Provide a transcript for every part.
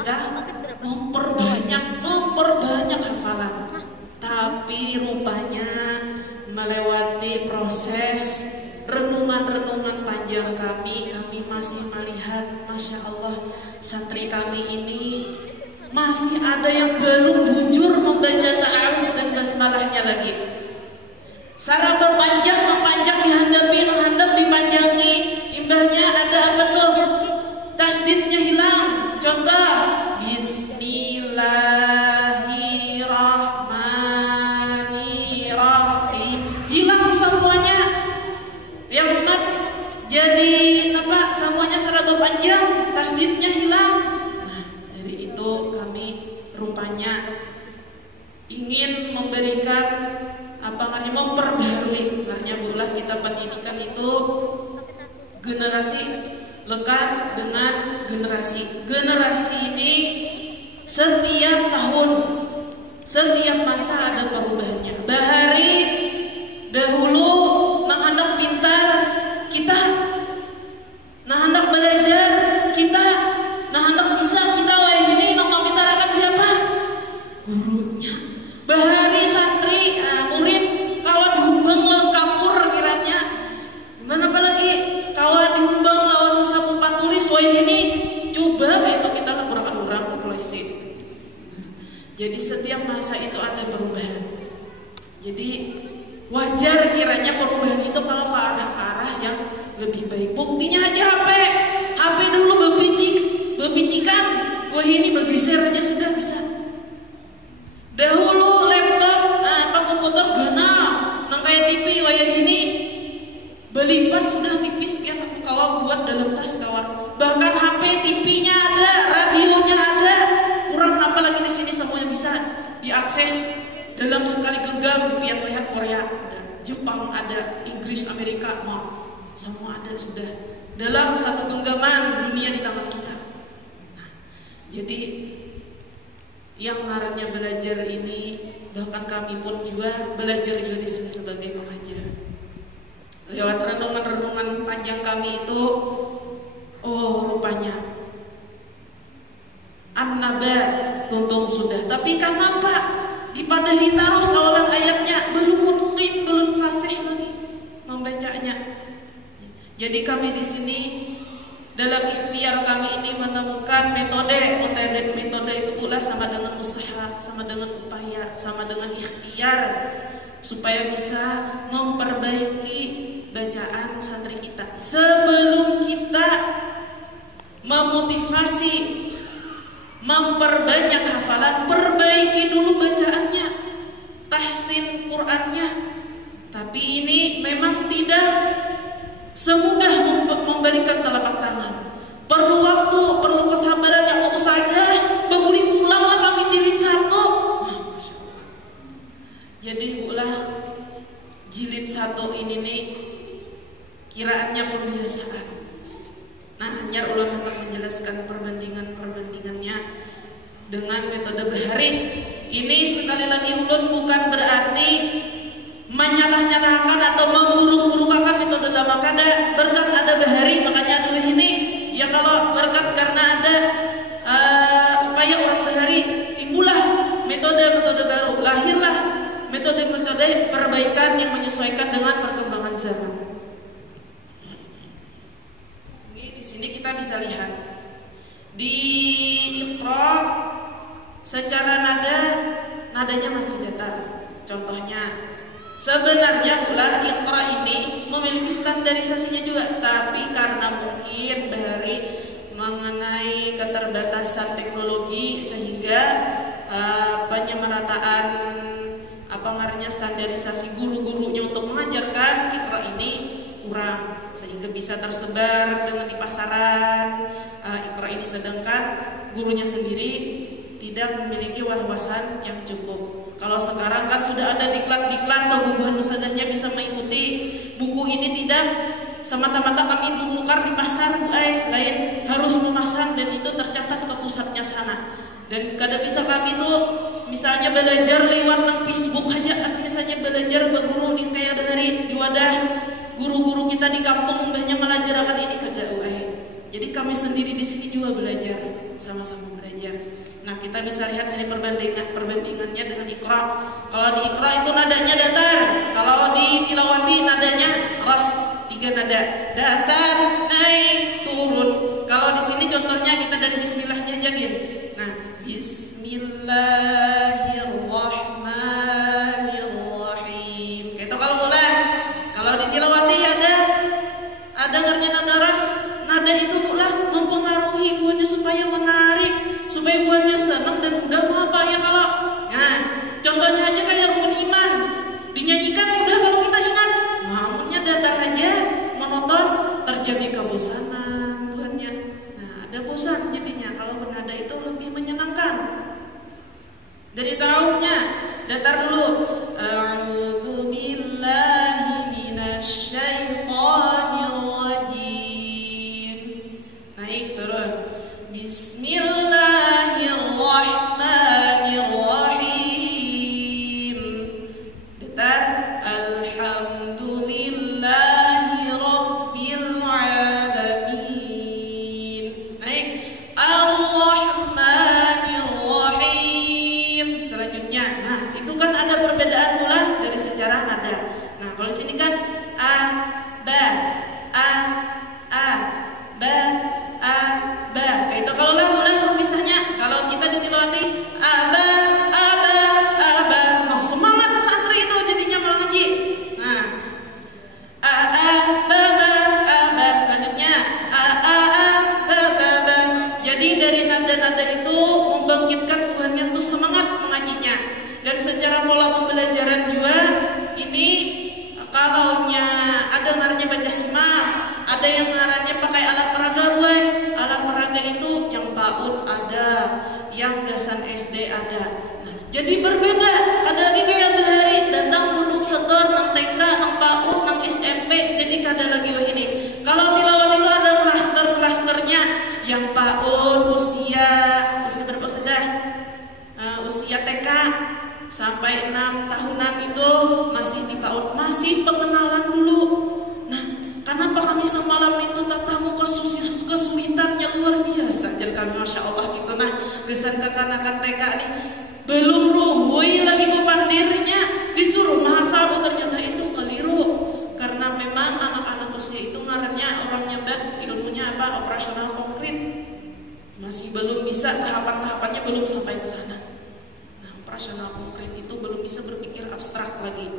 kita memperbanyak hafalan. Tapi rupanya melewati proses renungan-renungan panjang kami masih melihat, Masya Allah, santri kami ini masih ada yang belum bujur membaca ta'awudz dan basmalahnya lagi. Sarah berpanjang dihandap dipanjangi, imbahnya ada apa tuh? Tasdidnya hilang. Contoh, Bismillahirrahmanirrahim, hilang semuanya. Yang mat jadi apa? Semuanya sarah berpanjang, tasdidnya hilang. Nah, dari itu kami rupanya ingin memberikan memperbarui. Artinya bulah kita pendidikan itu generasi lekat dengan generasi. Generasi ini setiap tahun, setiap masa ada perubahannya. Bahari dahulu nang hendak pintar kita, nah hendak belajar kita, nah hendak bisa kita, wah ini nang memitarakan siapa? Gurunya. Bahari santri, murid kawa dihumbang lawan kapur kiranya. Gimana apalagi kawa dihumbang lawan sesapu patulis, wah ini coba kayak itu kita laporkan orang ke polisi. Jadi setiap masa itu ada perubahan. Jadi wajar kiranya perubahan itu kalau ke arah yang lebih baik. Buktinya aja HP dulu bebicikan, wah ini bergeser aja sudah bisa. Dahulu laptop, komputer ganal, nang kayak TV, wah ini belipat sudah tipis yang kawa buat dalam tas kawa. Bahkan HP, TV-nya ada, radionya ada. Kurang apa lagi di sini semuanya bisa diakses dalam sekali genggam. Biar lihat Korea ada, Jepang ada, Inggris, Amerika, semua ada sudah dalam satu genggaman dunia di tangan kita. Nah, jadi yang ngarannya belajar ini, bahkan kami pun juga belajar juga di sini sebagai pengajar. Lewat renungan-renungan panjang kami itu, oh rupanya An-Naba tuntung sudah. Tapi kenapa dipadahi terus awalan ayatnya belum mungkin, belum fasih lagi membacanya. Jadi kami di sini dalam ikhtiar kami ini menemukan metode itu pula sama dengan usaha, sama dengan upaya, sama dengan ikhtiar supaya bisa memperbaiki bacaan santri kita. Sebelum kita memotivasi memperbanyak hafalan, perbaiki dulu bacaannya, tahsin Qur'annya. Tapi ini memang tidak semudah membalikan telapak tangan. Perlu waktu, perlu kesabaran yang usahanya. Beguli pulang lah kami jilid 1. Jadi bulah jilid 1 ini nih kiraannya pembiasaan. Nah, hanya ulama menjelaskan perbandingannya dengan metode bahari. Ini sekali lagi ulun bukan berarti menyalah-nyalahkan atau memburuk-burukakan metode lama. Kada berkat ada bahari makanya ada ini. Ya kalau berkat karena ada upaya orang bahari, timbullah metode-metode baru, lahirlah metode-metode perbaikan yang menyesuaikan dengan perkembangan zaman. Ini di sini kita bisa lihat di Iqra secara nadanya masih datar. Contohnya, sebenarnya pula Iqra ini memiliki standarisasinya juga, tapi karena mungkin dari mengenai keterbatasan teknologi sehingga penyemerataan standarisasi guru-gurunya untuk mengajarkan Iqra ini kurang, sehingga bisa tersebar dengan di pasaran Iqra ini, sedangkan gurunya sendiri tidak memiliki wawasan yang cukup. Kalau sekarang kan sudah ada diklat-diklat atau bubuhan ustazahnya bisa mengikuti buku ini, tidak semata-mata kami menukar di pasar, lain harus memasang dan itu tercatat ke pusatnya sana. Dan kada bisa kami tuh misalnya belajar lewat Facebook aja, atau misalnya belajar berguru di kayak dari di wadah guru-guru kita di kampung banyak melajarakan ini kada. Jadi Jadi kami sendiri di sini juga belajar, sama-sama belajar. Nah, kita bisa lihat sini perbandingannya dengan Iqra. Kalau di Iqra itu nadanya datar, kalau di Tilawati nadanya ras, 3 nada. Datar, naik, turun. Kalau di sini contohnya kita dari bismillahnya aja gini. Nah, bismillahirrahmanirrahim. Kayak itu kalau boleh. Kalau di Tilawati ada dengarnya nada ras. Nada itu pula mempengaruhi buahnya supaya menarik, supaya buahnya senang dan mudah menghafal ya kalau. Nah, contohnya aja kayak rukun iman. Dinyanyikan mudah kalau kita ingat. Namunnya datar aja, monoton, terjadi kebosanan buahnya. Nah, ada bosan jadinya. Kalau bernada itu lebih menyenangkan. Dari ta'awudnya, datar dulu. A'udzu billahi minasy syaithanir rajim. Naik turun. Bismillahirrahmanirrahim. Datar. Alhamdulillahi rabbil alamin. Naik. Ar-Rahmanir-Rahim. Selanjutnya. Nah, itu kan ada perbedaan pula dari secara nada. Nah, kalau di sini kan a, ba, a, ba, a, ba. Kayak itu kalau lah mulai huruf pisahnya. Kalau kita ditilawati aba, aba, aba. Oh, semangat santri itu jadinya malah ngaji. Nah, a, ba, ba, aba. Selanjutnya a, ba, ba, ba. Jadi dari nada-nada itu membangkitkan buahnya tuh semangat mengajinya. Dan secara pola pembelajaran juga ini kalaunya ada ngarannya baca simak, ada yang ngarannya pakai alat peraga boy. Alat peraga itu yang PAUD ada, yang gasan SD ada. Nah, jadi berbeda. Ada lagi kayak hari datang duduk setor nang TK, nang PAUD, nang SMP. Jadi kada lagi ini. Kalau tilawat itu ada klaster-klasternya. Yang PAUD usia berapa saja? Usia TK sampai 6 tahunan itu masih di PAUD, masih pengenalan dulu. Nah, kenapa kami semalam itu tatamu kesulitannya luar biasa. Jadi kami Masya Allah gitu. Nah, gesan kekanakan TK nih belum ruhui lagi pepandirnya, disuruh menghafal. Oh, ternyata itu keliru. Karena memang anak-anak usia itu ngarannya orang nyebat ilmunya apa? Operasional konkret. Masih belum bisa, tahapan-tahapannya belum sampai ke sana. Operasional konkret itu belum bisa berpikir abstrak lagi.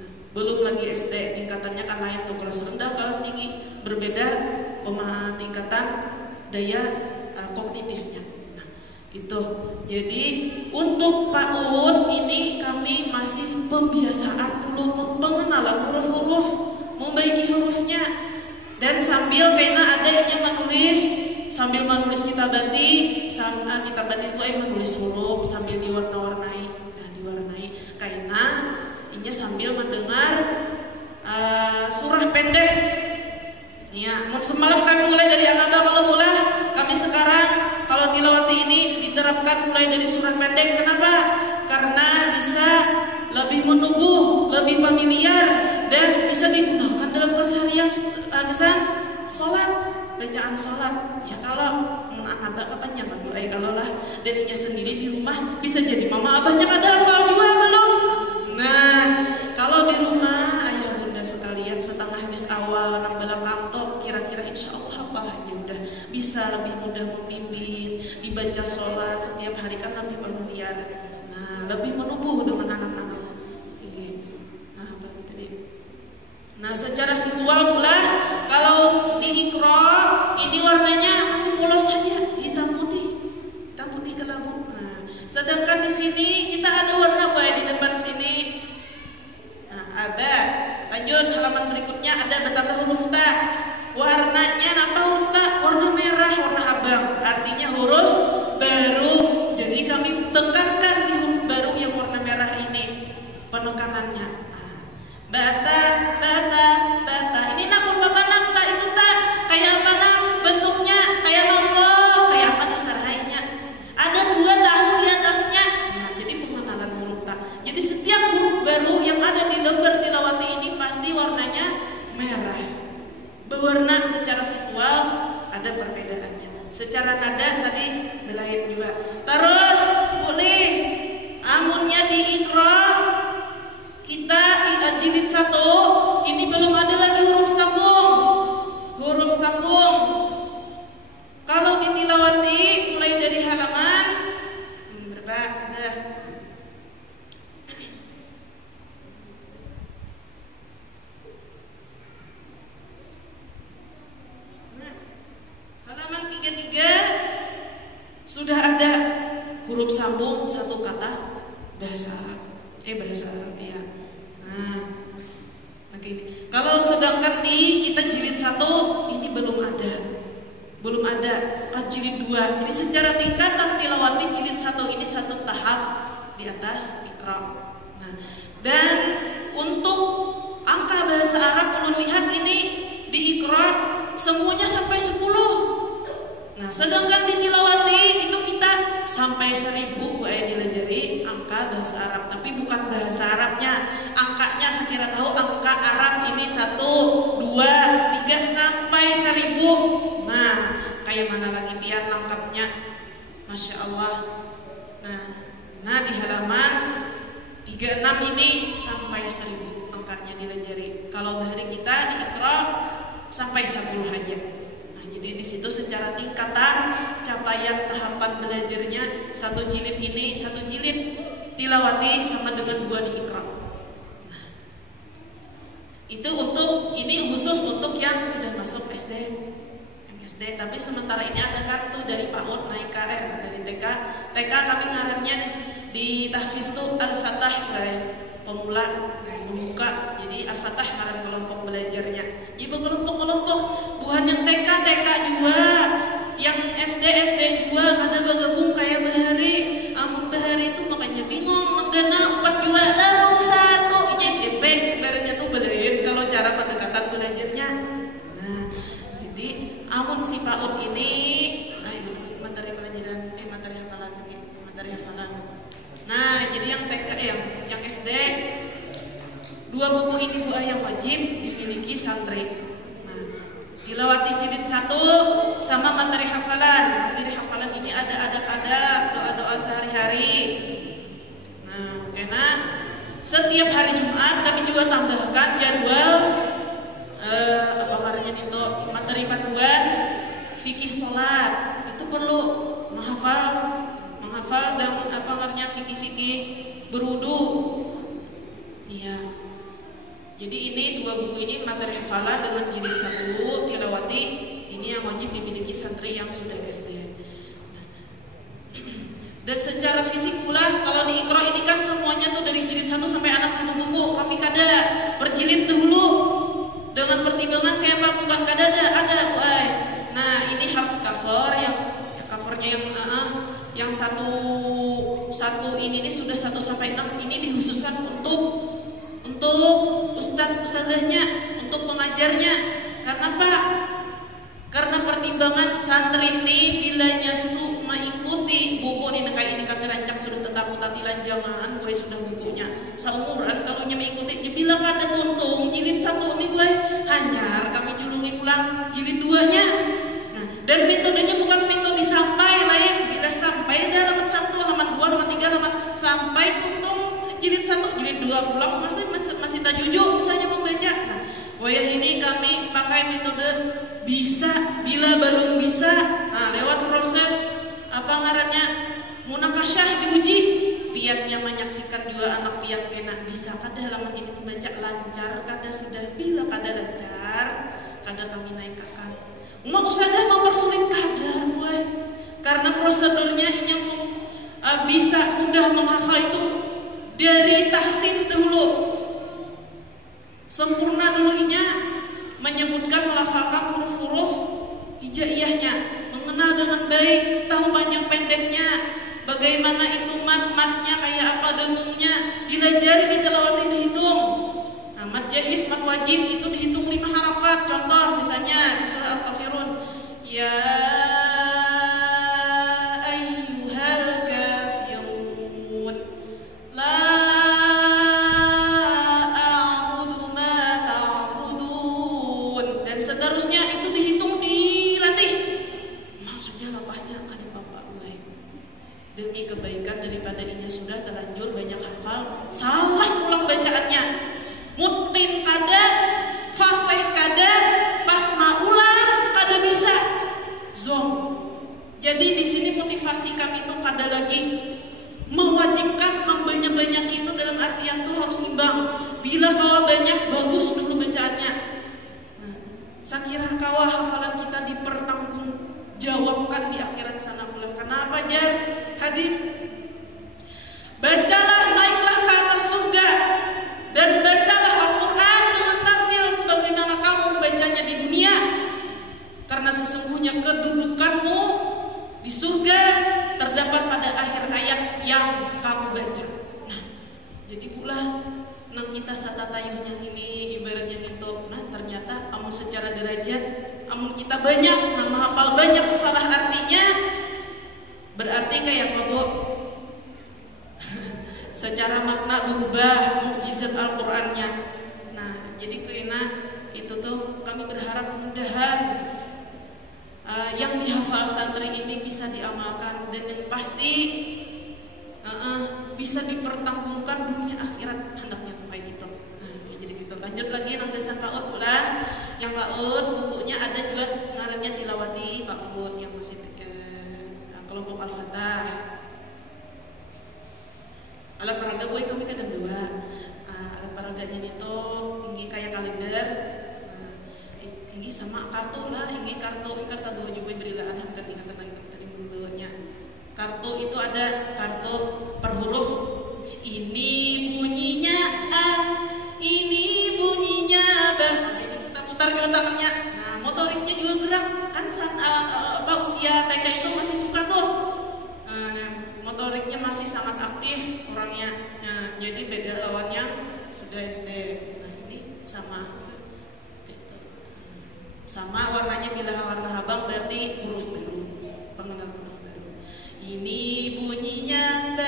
Nah, belum lagi SD, tingkatannya kan lain tuh, kelas rendah, kelas tinggi, berbeda tingkatan daya kognitifnya. Nah, itu. Jadi untuk PAUD ini kami masih pembiasaan dulu, pengenalan huruf-huruf, membaiki hurufnya, dan sambil karena ada yang menulis. Sambil menulis kitabati, kitabati itu menulis huruf sambil diwarna-warnai. Nah, diwarnai karena ini sambil mendengar surah pendek. Ya, semalam kami mulai dari An-Naba kalau boleh. Kami sekarang kalau tilawati ini diterapkan mulai dari surah pendek. Kenapa? Karena bisa lebih menubuh, lebih familiar, dan bisa digunakan dalam keseharian kesan sholat, bacaan sholat. Ya kalau anak kapan jangan doa kalau lah, dan inya sendiri di rumah bisa jadi mama abahnya kada hafal juga belum. Nah, kalau di rumah ayah bunda sekalian setengah juz awal nang belakang top kira-kira insya Allah hafal aja udah bisa lebih mudah membimbing, dibaca sholat setiap hari kan lebih familiar. Nah, lebih menubuh dengan anak-anak. Nah, apalagi tadi. Nah, secara visual pula kalau di Iqra ini warnanya masih polos saja, hitam putih kelabu. Nah, sedangkan di sini kita ada warna di depan sini. Nah, ada. Lanjut halaman berikutnya ada betapa huruf ta. Warnanya apa huruf ta? Warna merah, warna abang. Artinya huruf baru. Jadi kami tekankan di huruf baru yang warna merah ini penekanannya. Bata. Ini nak huruf apa nak? Ta itu ta. Kayak apa nak? Bentuknya kayak mangkok, kayak apa terserahnya. Ada 2 tahu di atasnya. Nah, jadi pengenalan huruf ta. Jadi setiap huruf baru yang ada di lembar tilawati ini pasti warnanya merah. Berwarna secara visual ada perbedaan. ada tadi belain juga. Terus boleh amunnya di Iqra kita jilid 1 ini belum ada lagi huruf sambung. Huruf sambung. Kalau ditilawati mulai dari halaman berapa sudah? Halaman 33 sudah ada huruf sambung satu kata bahasa Arab. Bahasa Arab ya. Nah, oke. Kalau sedangkan di kita jilid 1 ini belum ada. Belum ada jilid 2. Jadi secara tingkatan tilawati jilid 1 ini satu tahap di atas Iqra. Nah, dan untuk angka bahasa Arab ulun lihat ini di Iqra semuanya sampai 10. Nah, sedangkan di tilawati itu kita sampai 1000 Bu dilajari angka bahasa Arab, tapi bukan bahasa Arabnya. Angkanya saya kira tahu angka Arab ini 1, 2, 3 sampai 1000. Nah, kayak mana lagi biar lengkapnya? Masya Allah. Nah di halaman 36 ini sampai 1000 angkanya dilajari. Kalau bahari kita di Iqra sampai 10 aja. Jadi di situ secara tingkatan capaian tahapan belajarnya satu jilid ini, satu jilid tilawati sama dengan 2 di Iqra. Nah, itu untuk ini khusus untuk yang sudah masuk SD. Yang SD, tapi sementara ini ada kan tuh dari PAUD naik ke dari TK. TK kami ngarannya di tahfiz tuh Al-Fatah pemula, membuka. Jadi Al-Fatah ngaran kelompok belajarnya. Ibu kelompok-kelompok bukan yang TK juga, yang SD juga kada bergabung kayak bahari. Amun bahari itu makanya bingung nenggana 4 juga tabung 1 ini SMP ibaratnya tuh belain kalau cara pendekatan belajarnya. Nah, jadi amun si PAUD ini materi pelajaran materi hafalan lagi, materi hafalan. Nah, jadi yang TK yang SD 2 buku ini Bu yang wajib dimiliki santri. Nah, tilawati jilid 1 sama materi hafalan. Materi hafalan ini ada doa-doa sehari-hari. Nah, karena setiap hari Jumat kami juga tambahkan jadwal itu materi panduan fikih sholat. Itu perlu menghafal dan fikih berwudu. Iya. Jadi ini 2 buku ini materi hafalan dengan jilid 1 tilawati ini yang wajib dimiliki santri yang sudah SD. Dan secara fisik pula kalau di Iqra ini kan semuanya tuh dari jilid 1 sampai 6 1 buku. Kami kada berjilid dahulu dengan pertimbangan kayak apa bukan kada ada Bu Ai. Nah, ini hardcover yang covernya yang satu ini sudah 1 sampai 6 ini dikhususkan untuk ustadzahnya, untuk pengajarnya. Karena apa? Karena pertimbangan santri ini bila nyasu mengikuti buku ini kayak ini kami rancak sudah tetamu tatilan jangan gue sudah bukunya seumuran kalau nya mengikuti dia bilang ada tuntung jilid 1 ini gue hanyar kami julungi pulang jilid 2-nya. Nah, dan metodenya bukan metode sampai lain bila sampai di halaman 1, halaman 2, halaman 3, halaman sampai tuntung jilid 1, jilid 2 pulang masih tajuju misalnya membaca. Nah, wayah ini kami pakai metode bisa bila belum bisa. Nah, lewat proses munakasyah diuji. Piannya menyaksikan juga anak pian kena bisa kada halaman ini membaca lancar kada sudah bila kada lancar kada kami naikkan. Ustazah mempersulit kada gue karena prosedurnya ini bisa mudah menghafal itu dari tahsin dulu sempurna dulu menyebutkan melafalkan huruf-huruf hijaiyahnya, mengenal dengan baik, tahu panjang pendeknya, bagaimana itu mat-matnya kayak apa dengungnya, dilajari ditilawati dihitung. Nah, mat jaiz, mat wajib itu dihitung 5 harakat. Contoh misalnya di surah Al-Kafirun, ya ayyuhal kafirun la seterusnya itu dihitung dilatih. Maksudnya lapahnya kada bapak gue. Demi kebaikan daripada inya sudah terlanjur banyak hafal, salah ulang bacaannya. Mutqin kada, fasih kada, pas mau ulang kada bisa. Zong. Jadi di sini motivasi kami itu kada lagi mewajibkan membanyak-banyak itu dalam artian tuh harus imbang. Bila kau banyak bagus dulu bacaannya. Nah, sakira kawa hafalan kita dipertanggungjawabkan di akhirat sana pula. Karena apa jar? Hadis. Bacalah naiklah ke atas surga dan bacalah Al-Quran dengan tartil sebagaimana kamu membacanya di dunia. Karena sesungguhnya kedudukanmu di surga terdapat pada akhir ayat yang kamu baca. Nah, jadi pula nang kita satatayuhnya ini ibaratnya itu. Nah, ternyata amun secara derajat, amun kita banyak nama hafal banyak salah artinya, berarti kayak apa bu? Secara makna berubah mukjizat Al-Qur'annya. Nah, jadi karena itu tuh kami berharap mudahan yang dihafal santri ini bisa diamalkan dan yang pasti bisa dipertanggungkan dunia akhirat hendaknya tuh kayak gitu. Nah, jadi gitu. Lanjut lagi nang desan Pak Ud pula. Yang Pak Ud bukunya ada juga ngarannya Tilawati Pak Ud yang masih kelompok Al-Fatah. Alat peraga boy kami kadang dua. Alat peraganya itu tinggi kayak kalender. Tinggi sama kartu lah, tinggi kartu dua juga berilah anak kan ingatan lagi tadi mulanya. Kartu itu ada kartu per huruf. Ini bunyinya A, ini bunyinya B. Sampai diputar-putar juga tangannya. Nah, motoriknya juga gerak kan usia TK itu masih suka tuh. Motoriknya masih sangat aktif orangnya. Nah, jadi beda lawannya sudah SD. Nah, ini sama. Sama warnanya bila warna habang berarti huruf baru, pengenal huruf baru. Ini bunyinya B,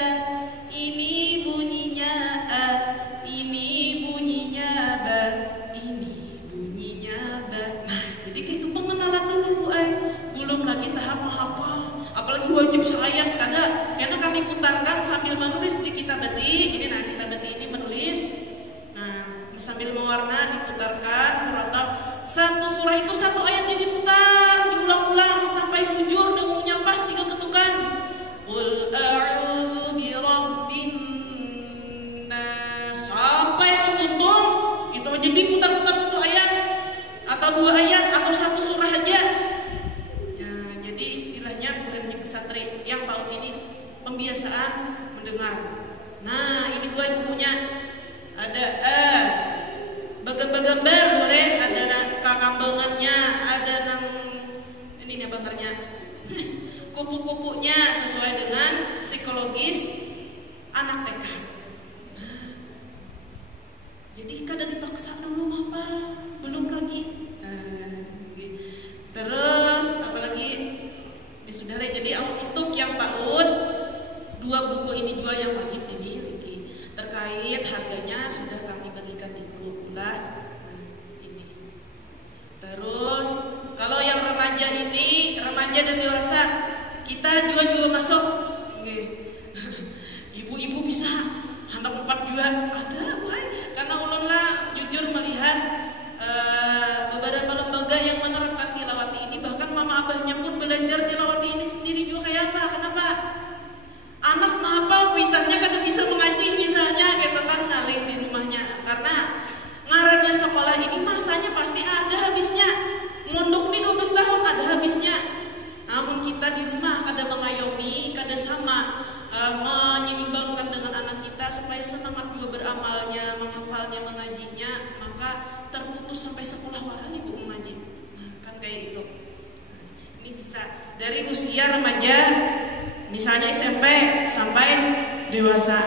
ini bunyinya A, ini bunyinya B, ini bunyinya B. Nah, jadi kayak itu pengenalan dulu Bu Ai. Belum lagi tahap menghafal, apalagi wajib selayat karena kami putarkan sambil menulis di kitab beti. Ini nah kitab beti ini menulis. Nah, sambil mewarna diputarkan murattal. Satu surah itu satu ayatnya diputar, diulang-ulang sampai bujur dengunya pas 3 ketukan. Qul a'udzu birabbin nas. Sampai itu tuntung, itu aja diputar-putar satu ayat atau 2 ayat atau satu surah aja. Ya, jadi istilahnya bukan di pesantren yang PAUD ini pembiasaan mendengar. Nah, ini bukunya ada gambar boleh, ada kakambangannya, ada nang ini nih bangkernya, kupu-kupunya sesuai dengan psikologis anak TK. Nah, jadi kada dipaksa dulu hafal, belum lagi. Terus apalagi ini sudah lah. Jadi untuk yang PAUD 2 buku ini juga yang wajib dimiliki. Terkait harganya sudah kami bagikan di grup pula. Nah, ini. Terus kalau yang remaja ini, remaja dan dewasa, kita juga masuk. Ibu-ibu bisa, anak 4 juga ada, boy. Karena ulun lah jujur melihat beberapa lembaga yang menerapkan tilawati ini, bahkan mama abahnya pun belajar tilawati ini sendiri juga kayak apa? Kenapa? Anak menghafal kuitannya kada bisa mengaji misalnya gitu kan ngalih di rumahnya karena ngarannya sekolah ini masanya pasti ada habisnya. Mondok nih 12 tahun ada habisnya. Namun kita di rumah kada mengayomi, kada sama menyeimbangkan dengan anak kita supaya semangat juga beramalnya, menghafalnya, mengajinya, maka terputus sampai sekolah waran ibu mengaji. Nah, kan kayak itu. Nah, ini bisa dari usia remaja misalnya SMP sampai dewasa.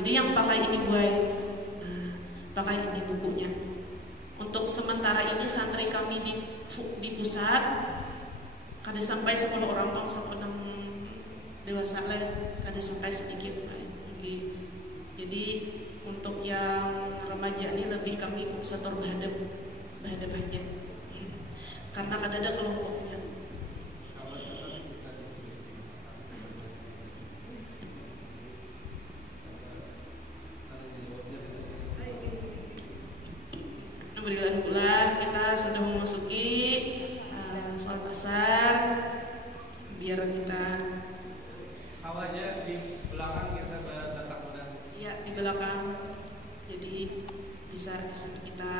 Jadi yang pakai ini buai. Nah, pakai ini bukunya. Untuk sementara ini santri kami di pusat kada sampai 10 orang bang sampai dewasa lah, kada sampai sedikit. Jadi untuk yang remaja ini lebih kami setor berhadap aja. Karena kada ada kelompoknya. Alhamdulillah kita sudah memasuki sholat asar. Biar kita awalnya di belakang kita bertatap mudah. Iya, di belakang. Jadi bisa kita